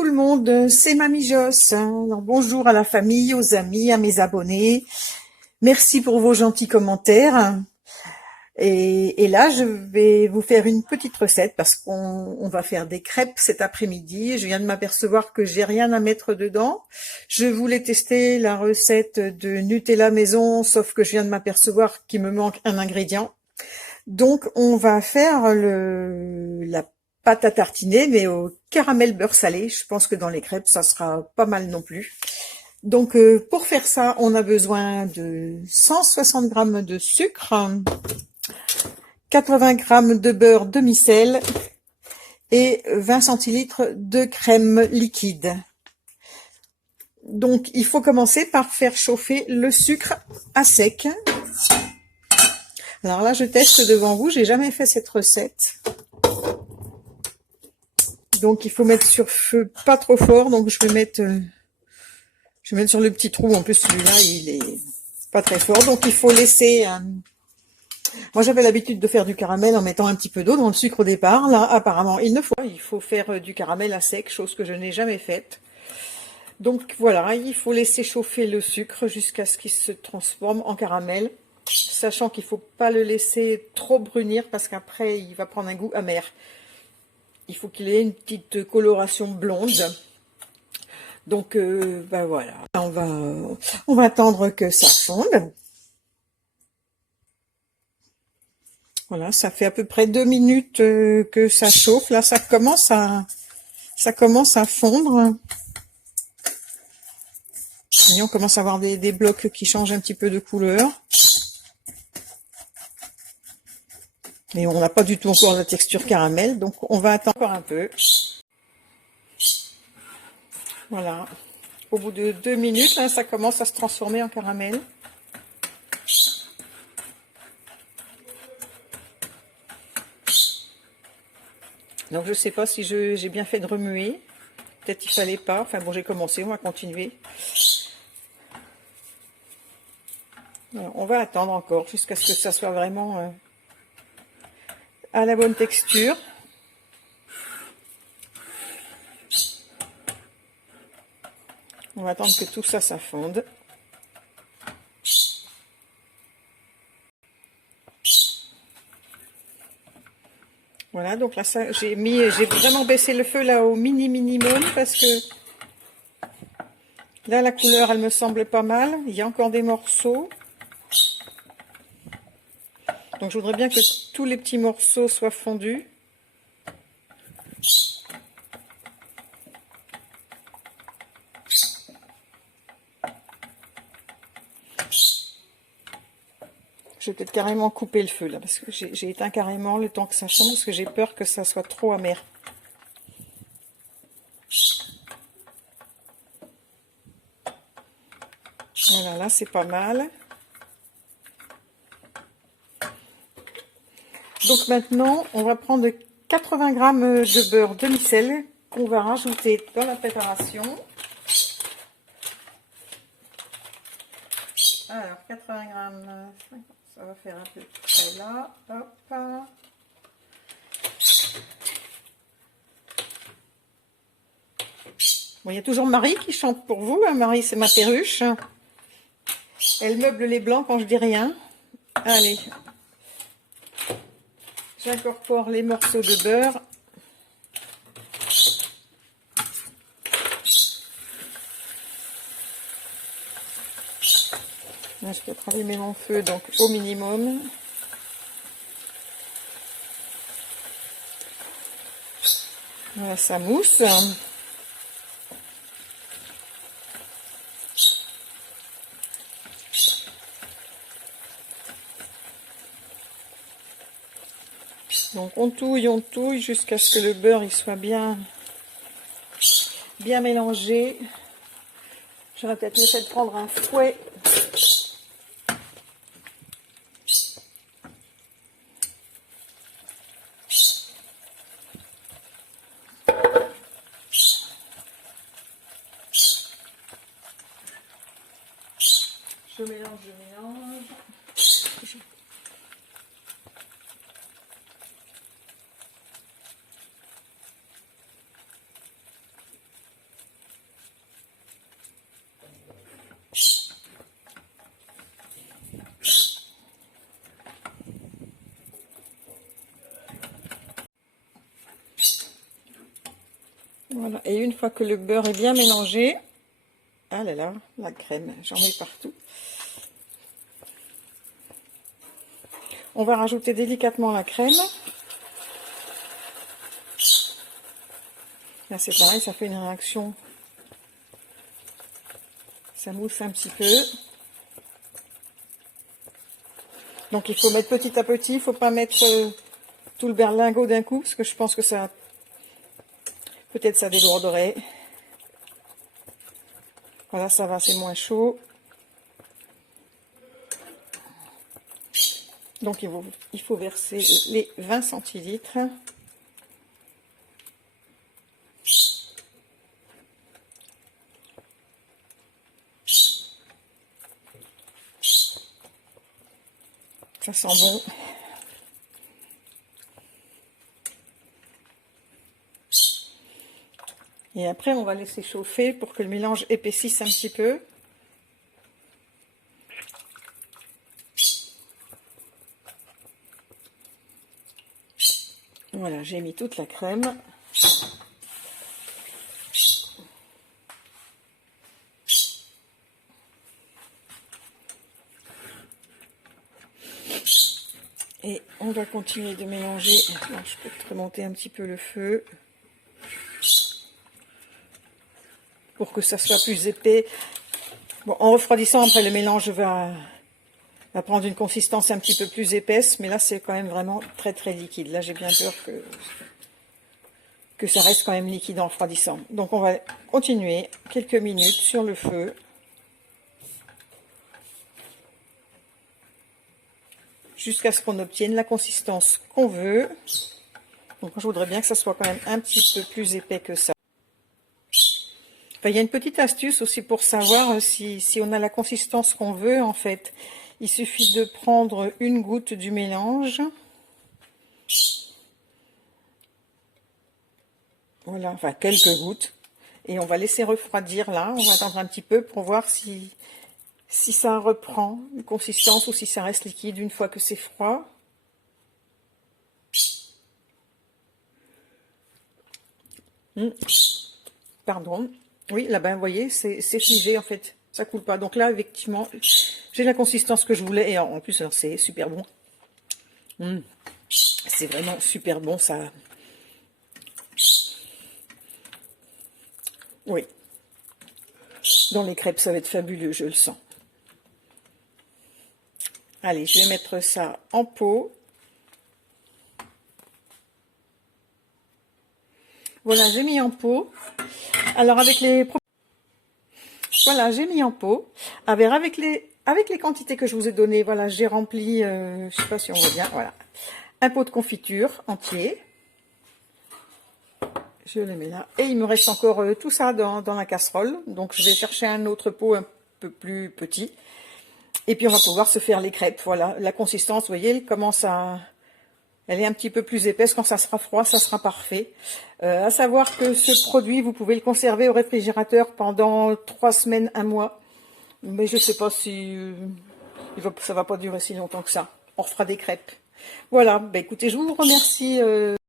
tout le monde, c'est Mamie Joss. Alors, bonjour à la famille, aux amis, à mes abonnés. Merci pour vos gentils commentaires. Et là, je vais vous faire une petite recette parce qu'on va faire des crêpes cet après-midi. Je viens de m'apercevoir que j'ai rien à mettre dedans. Je voulais tester la recette de Nutella maison, sauf que je viens de m'apercevoir qu'il me manque un ingrédient. Donc, on va faire la pâte à tartiner, mais au caramel beurre salé. Je pense que dans les crêpes, ça sera pas mal non plus. Donc, pour faire ça, on a besoin de 160 grammes de sucre, 80 grammes de beurre demi-sel et 20 centilitres de crème liquide. Donc, il faut commencer par faire chauffer le sucre à sec. Alors là, je teste devant vous, j'ai jamais fait cette recette. Donc, il faut mettre sur feu pas trop fort. Donc, je vais mettre sur le petit trou. En plus, celui-là, il est pas très fort. Donc, il faut laisser... Moi, j'avais l'habitude de faire du caramel en mettant un petit peu d'eau dans le sucre au départ. Là, apparemment, il faut faire du caramel à sec, chose que je n'ai jamais faite. Donc, voilà, il faut laisser chauffer le sucre jusqu'à ce qu'il se transforme en caramel. Sachant qu'il ne faut pas le laisser trop brunir parce qu'après, il va prendre un goût amer. Il faut qu'il ait une petite coloration blonde. Donc, ben voilà, on va attendre que ça fonde. Voilà, ça fait à peu près 2 minutes que ça chauffe. Là, ça commence à fondre. Et on commence à avoir des blocs qui changent un petit peu de couleur. Et on n'a pas du tout encore la texture caramel, donc on va attendre encore un peu. Voilà. Au bout de 2 minutes, là, ça commence à se transformer en caramel. Donc je sais pas si j'ai bien fait de remuer. Peut-être il fallait pas. Enfin bon, j'ai commencé, on va continuer. Alors, on va attendre encore jusqu'à ce que ça soit vraiment à la bonne texture. On va attendre que tout ça fonde. Voilà, donc là, j'ai vraiment baissé le feu là au minimum parce que là, la couleur, elle me semble pas mal. Il y a encore des morceaux. Donc, je voudrais bien que tous les petits morceaux soient fondus. Je vais peut-être carrément couper le feu là, parce que j'ai éteint carrément le temps que ça fonde, parce que j'ai peur que ça soit trop amer. Voilà, là c'est pas mal. Donc maintenant, on va prendre 80 grammes de beurre demi-sel qu'on va rajouter dans la préparation. Alors, 80 grammes, ça va faire un peu près là. Hop. Bon, il y a toujours Marie qui chante pour vous. Hein. Marie, c'est ma perruche. Elle meuble les blancs quand je dis rien. Allez. J'incorpore les morceaux de beurre. Là, je peux rallumer mon feu donc au minimum. Voilà, ça mousse. Donc on touille jusqu'à ce que le beurre il soit bien mélangé. J'aurais peut-être mieux fait de prendre un fouet. Je mélange. Voilà, et une fois que le beurre est bien mélangé, ah là là, la crème, j'en mets partout. On va rajouter délicatement la crème. Là c'est pareil, ça fait une réaction. Ça mousse un petit peu. Donc il faut mettre petit à petit, il ne faut pas mettre tout le berlingot d'un coup, parce que je pense que ça, peut-être ça déborderait. Voilà, ça va, c'est moins chaud. Donc il faut verser les 20 centilitres. Ça sent bon. Et après, on va laisser chauffer pour que le mélange épaississe un petit peu. Voilà, j'ai mis toute la crème. Et on va continuer de mélanger. Alors, je peux remonter un petit peu le feu pour que ça soit plus épais. Bon, en refroidissant, après le mélange va prendre une consistance un petit peu plus épaisse, mais là c'est quand même vraiment très très liquide. Là j'ai bien peur que ça reste quand même liquide en refroidissant. Donc on va continuer quelques minutes sur le feu. Jusqu'à ce qu'on obtienne la consistance qu'on veut. Donc je voudrais bien que ça soit quand même un petit peu plus épais que ça. Enfin, il y a une petite astuce aussi pour savoir si on a la consistance qu'on veut en fait. Il suffit de prendre une goutte du mélange. Voilà, enfin quelques gouttes. Et on va laisser refroidir là. On va attendre un petit peu pour voir si ça reprend une consistance ou si ça reste liquide une fois que c'est froid. Pardon. Oui, là-bas, vous voyez, c'est figé en fait. Ça coule pas. Donc là, effectivement, j'ai la consistance que je voulais. Et en plus, c'est super bon. C'est vraiment super bon, ça. Oui. Dans les crêpes, ça va être fabuleux, je le sens. Allez, je vais mettre ça en pot. Voilà, j'ai mis en pot. Alors, voilà, j'ai mis en pot. Avec les quantités que je vous ai données, voilà, j'ai rempli, je sais pas si on voit bien, voilà, un pot de confiture entier. Je le mets là. Et il me reste encore tout ça dans la casserole. Donc, je vais chercher un autre pot un peu plus petit. Et puis, on va pouvoir se faire les crêpes. Voilà, la consistance, vous voyez, elle commence à... Elle est un petit peu plus épaisse. Quand ça sera froid, ça sera parfait. À savoir que ce produit, vous pouvez le conserver au réfrigérateur pendant 3 semaines, 1 mois. Mais je sais pas si... ça va pas durer si longtemps que ça. On refera des crêpes. Voilà, bah écoutez, je vous remercie...